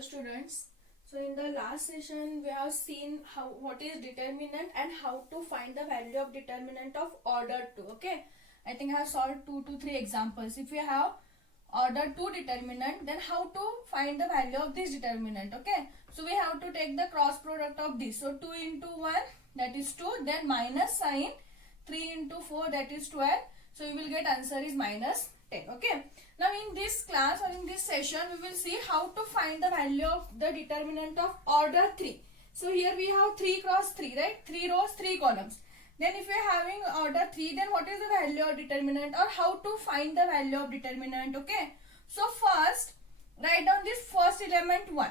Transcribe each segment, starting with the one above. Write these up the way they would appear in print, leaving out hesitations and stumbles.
Hello students. So in the last session we have seen what is determinant and how to find the value of determinant of order 2. Okay, I think I have solved 2 to 3 examples. If we have order 2 determinant, then how to find the value of this determinant. Okay, so we have to take the cross product of this. So 2 into 1, that is 2, then minus sign 3 into 4, that is 12. So you will get answer is minus 10. Okay, now in this class or in this session we will see how to find the value of the determinant of order 3. So here we have 3 cross 3, right? 3 rows, 3 columns. Then if we are having order 3, then what is the value of determinant or how to find the value of determinant? Okay, so first write down this first element 1.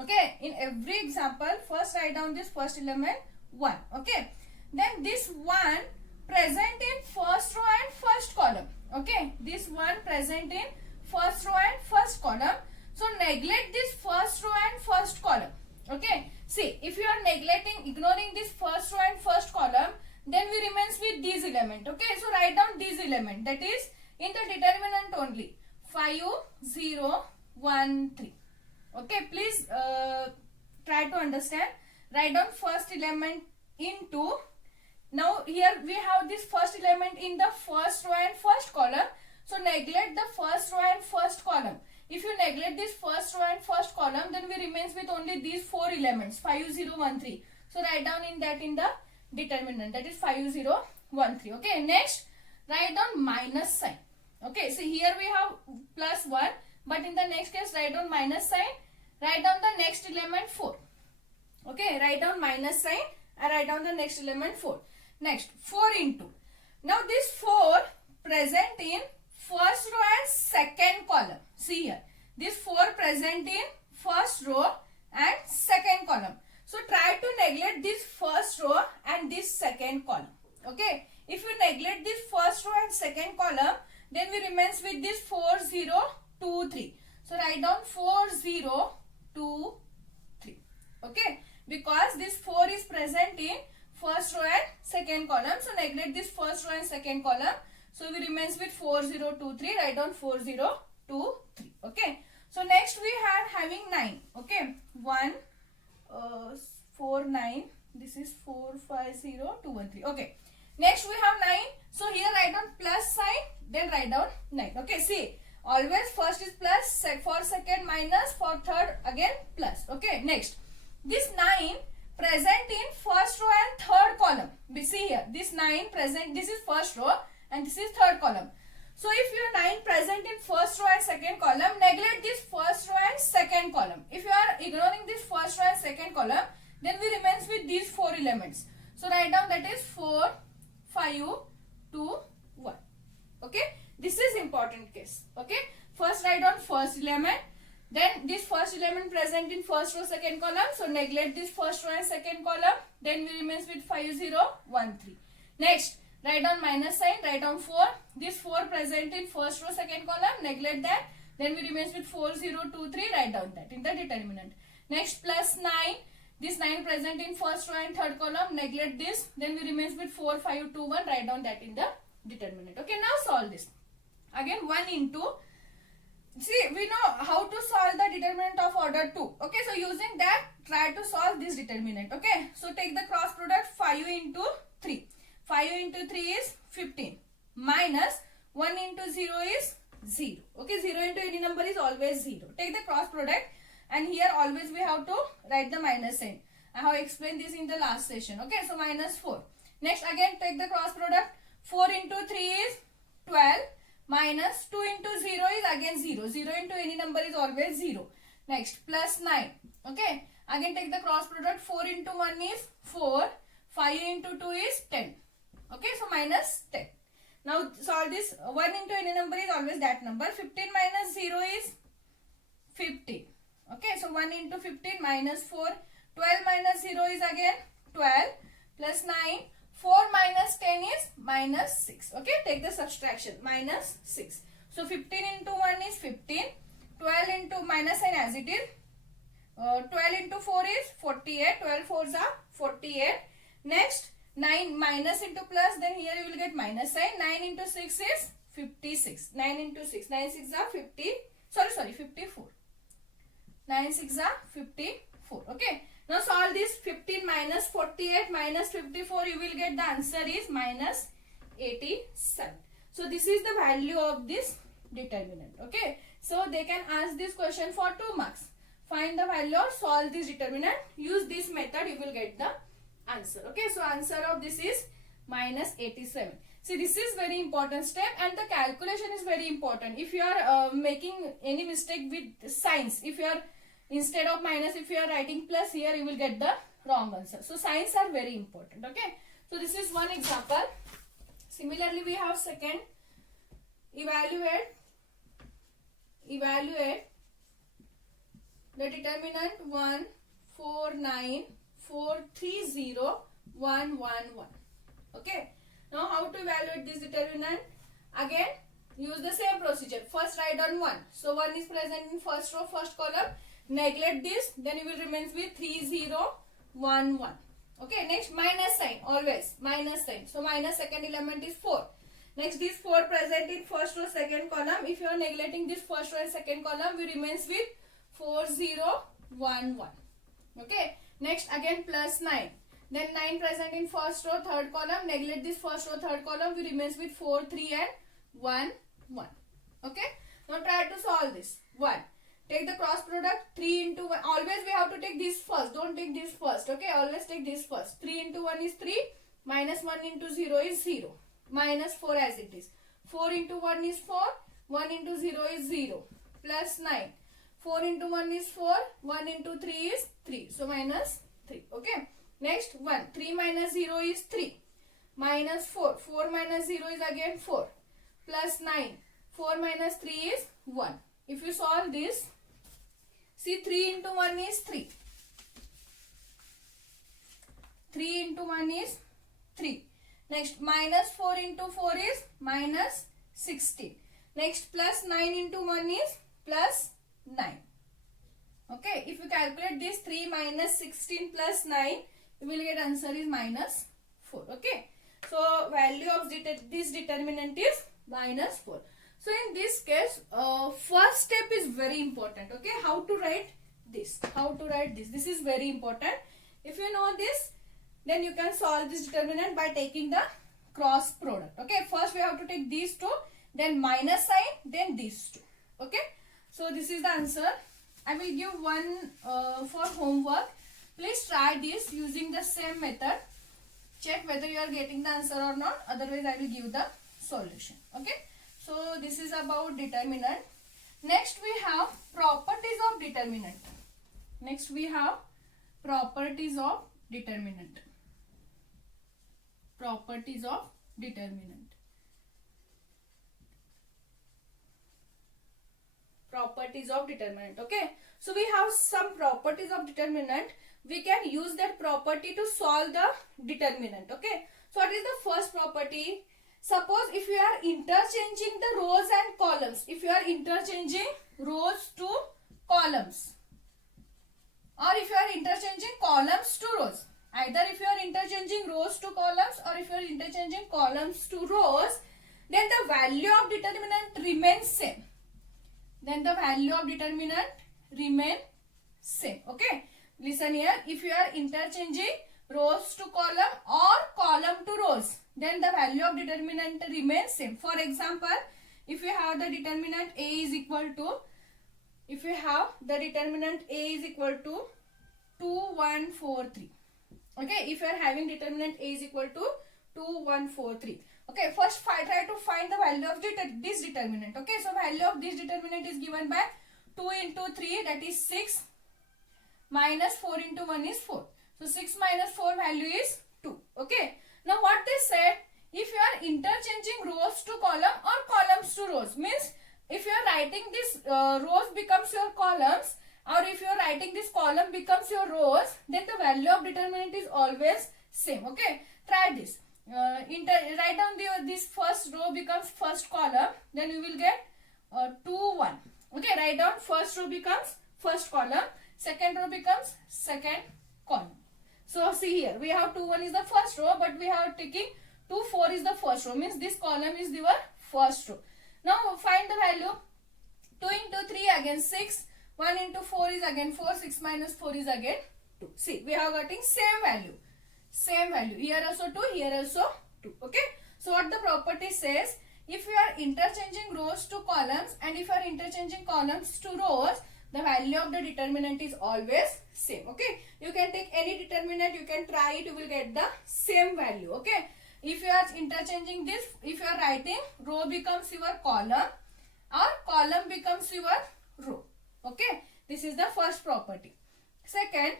Okay, in every example first write down this first element 1. Okay, then this 1 present in first row and first column. Okay, this 1 present in first row and first column. So neglect this first row and first column. Okay, see, if you are ignoring this first row and first column, then we remains with these element. Okay, so write down these element, that is in the determinant only 5 0 1 3. Okay, please try to understand. Write down first element into. Now here we have this first element in the first row and first column. So neglect the first row and first column. If you neglect this first row and first column, then we remains with only these 4 elements 5 0 1 3. So write down in the determinant, that is 5 0 1 3. Okay, next write down minus sign. Okay, so here we have plus 1, but in the next case write down minus sign. Write down the next element 4. Okay, write down minus sign and write down the next element 4. Next 4 into. Now this 4 present in first row and second column. See here, this 4 present in first row and second column. So try to neglect this first row and this second column. Okay, if you neglect this first row and second column, then we remains with this 4 0 2 3. So write down 4 0 2 3. Okay, because this 4 is present in first row and second column, so neglect this first row and second column. So we remains with 4 0 2 3. Write down 4 0 2 3. Okay, so next we are having 9. Okay, 1 4 9. This is 4 5 0 2 1 3. Okay, next we have 9. So here write down plus sign, then write down 9. Okay, see, always first is plus, for second minus, for third again plus. Okay, next this 9 present in first row and third column. We see here this 9 present, this is first row and this is third column. So if your 9 present in first row and second column, neglect this first row and second column. If you are ignoring this first row and second column, then we remains with these 4 elements. So write down, that is 4 5 2 1. Okay, this is important case. Okay, first write down first element. Then this first element present in first row second column, so neglect this first row and second column. Then we remains with 5 0 1 3. Next write down minus sign, write down 4. This 4 present in first row second column, neglect that. Then we remains with 4 0 2 3. Write down that in the determinant. Next plus 9. This 9 present in first row and third column, neglect this. Then we remains with 4 5 2 1. Write down that in the determinant. Okay, now solve this. Again 1 into. See, we know how to solve the determinant of order 2. Okay, so using that, try to solve this determinant. Okay, so take the cross product 5 into 3. 5 into 3 is 15. Minus 1 into 0 is 0. Okay, 0 into any number is always 0. Take the cross product and here always we have to write the minus sign. I have explained this in the last session. Okay, so minus 4. Next again take the cross product. 4 into 3 is 12. Minus 2 into 0 is again 0. 0 into any number is always 0. Next plus 9. Okay. Again take the cross product. 4 into 1 is 4. 5 into 2 is 10. Okay. So minus 10. Now solve this. 1 into any number is always that number. 15 minus 0 is 15. Okay. So 1 into 15 minus 4. 12 minus 0 is again 12. Plus 9. 4 minus 10 is minus 6. Okay, take the subtraction. Minus 6. So 15 into 1 is 15. 12 into minus sign as it is. 12 into 4 is 48. 12 4s are 48. Next 9 minus into plus, then here you will get minus sign. 9 into 6 is 56. 9 into 6. 9 6 are 50. Sorry, 54. 9 6 are 54. Okay. Now solve this. 15 minus 48 minus 54. You will get the answer is minus 87. So this is the value of this determinant. Okay. So they can ask this question for 2 marks. Find the value or solve this determinant. Use this method. You will get the answer. Okay. So answer of this is minus 87. See, this is very important step, and the calculation is very important. If you are making any mistake with signs, if you are instead of minus, if you are writing plus here, you will get the wrong answer. So signs are very important. Okay. So this is one example. Similarly, we have second. Evaluate the determinant 1 4 9 4 3 0 1 1 1. Okay. Now how to evaluate this determinant? Again, use the same procedure. First write down 1. So 1 is present in first row, first column. Neglect this, then you will remain with 3 0 1 1. Okay. Next, minus sign, always minus sign. So minus second element is 4. Next, this 4 present in first row, second column. If you are neglecting this first row and second column, we remains with 4 0 1 1. Okay. Next, again plus 9. Then 9 present in first row, third column. Neglect this first row, third column. We remains with 4 3 and 1 1. Okay. Now try to solve this. 1. Take the cross product. 3 into 1. Always we have to take this first. Don't take this first. Okay. Always take this first. 3 into 1 is 3. Minus 1 into 0 is 0. Minus 4 as it is. 4 into 1 is 4. 1 into 0 is 0. Plus 9. 4 into 1 is 4. 1 into 3 is 3. So minus 3. Okay. Next 1. 3 minus 0 is 3. Minus 4. 4 minus 0 is again 4. Plus 9. 4 minus 3 is 1. If you solve this, see 3 into 1 is 3. 3 into 1 is 3. Next, minus 4 into 4 is minus 16. Next, plus 9 into 1 is plus 9. Okay, if you calculate this 3 minus 16 plus 9, you will get answer is minus 4. Okay, so value of this determinant is minus 4. So in this case, first step is very important. Okay, how to write this? This is very important. If you know this, then you can solve this determinant by taking the cross product. Okay, first we have to take these two, then minus sign, then these two. Okay, so this is the answer. I will give one for homework. Please try this using the same method. Check whether you are getting the answer or not. Otherwise, I will give the solution. Okay, so this is about determinant. Next, we have properties of determinant. Properties of determinant. Okay, so we have some properties of determinant. We can use that property to solve the determinant. Okay, so what is the first property? Suppose if you are interchanging the rows and columns, if you are interchanging rows to columns, or if you are interchanging columns to rows, either if you are interchanging rows to columns or if you are interchanging columns to rows, then the value of determinant remains same. Okay, listen here. If you are interchanging rows to column or column to rows, then the value of determinant remains same. For example, if you have the determinant A is equal to, 2 1 4 3. Okay, if you are having determinant A is equal to 2 1 4 3. Okay, first try to find the value of this determinant. Okay, so value of this determinant is given by 2 into 3, that is 6, minus 4 into 1 is 4. So 6 minus 4 value is 2. Okay, now what they said, if you are interchanging rows to column or columns to rows, means if you are writing this rows becomes your columns, or if you are writing this column becomes your rows, then the value of determinant is always same. Okay, try this. Write down this first row becomes first column, then you will get 2 1. Okay, write down first row becomes first column, second row becomes second column. So see here, we have 2 1 is the first row, but we are taking 2 4 is the first row, means this column is your first row. Now find the value. 2 into 3 again 6, 1 into 4 is again 4, 6 minus 4 is again 2. See, we are getting same value. Same value. Here also 2, here also 2. Okay. So what the property says, if you are interchanging rows to columns and if you are interchanging columns to rows, the value of the determinant is always same. Okay. You can take any determinant, you can try it, you will get the same value. Okay. If you are interchanging this, if you are writing row becomes your column or column becomes your row. Okay. This is the first property. Second,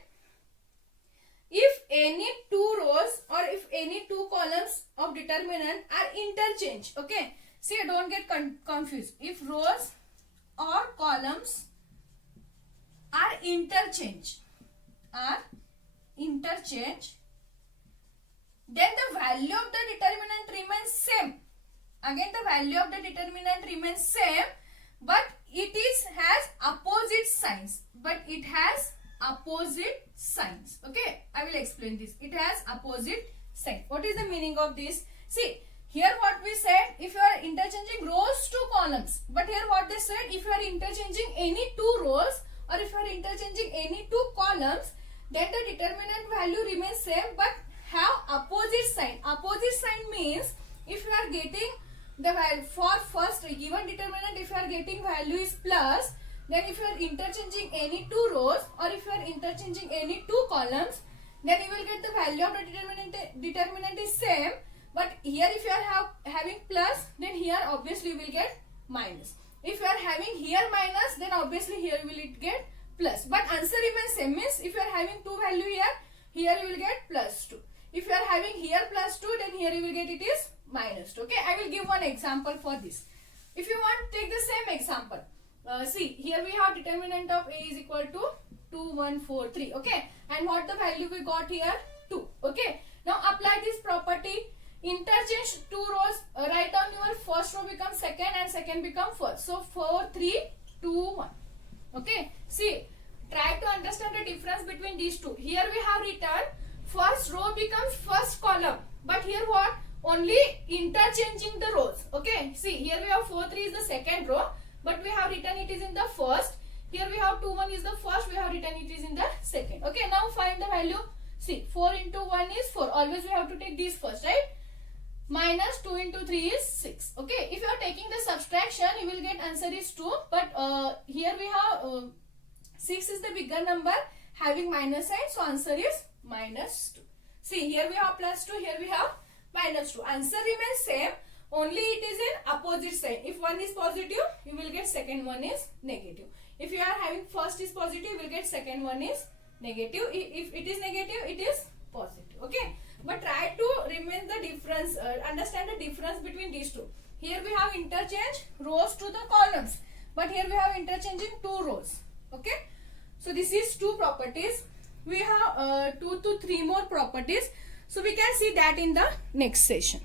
if any two rows or if any two columns of determinant are interchanged. Okay. See, don't get confused. If rows or columns are interchanged, then the value of the determinant remains same. Again, the value of the determinant remains same, but it has opposite signs. Okay, I will explain this. It has opposite sign. What is the meaning of this? See, here what we said, if you are interchanging rows to columns, but here what they said, if you are interchanging any two rows or if you are interchanging any two columns, then the determinant value remains same but have opposite sign. Opposite sign means if you are getting the value for first given determinant, if you are getting value is plus, then if you are interchanging any two rows or if you are interchanging any two columns, then you will get the value of the determinant is same. But here if you are having plus, then here obviously you will get minus. If you are having here minus, then obviously here will it get plus. But answer remains same, means if you are having two value here you will get plus 2. If you are having here plus 2, then here you will get it is minus 2. Okay, I will give one example for this. If you want, take the same example. See, here we have determinant of A is equal to 2, 1, 4, 3. Okay, and what the value we got here? 2. Okay, now apply this property. Interchange two rows. Write down your first row becomes second and second become first. So 4, 3, 2, 1. Okay, see, try to understand the difference between these two. Here we have written first row becomes first column, but here what? Only interchanging the rows. Okay, see, here we have 4, 3 is the second row, but we have written it is in the first. Here we have 2, 1 is the first, we have written it is in the second. Okay, now find the value. See, 4 into 1 is 4. Always we have to take this first, right? Minus 2 into 3 is 6. Okay, if you are taking the subtraction, you will get answer is 2. But here we have 6 is the bigger number having minus sign. So answer is minus 2. See, here we have plus 2, here we have minus 2. Answer remains same. Only it is in opposite sign. If one is positive, you will get second one is negative. If you are having first is positive, you will get second one is negative. If it is negative, it is positive. Okay. But try to remain the difference, understand the difference between these two. Here we have interchange rows to the columns, but here we have interchanging two rows. Okay. So this is two properties. We have 2 to 3 more properties. So we can see that in the next session.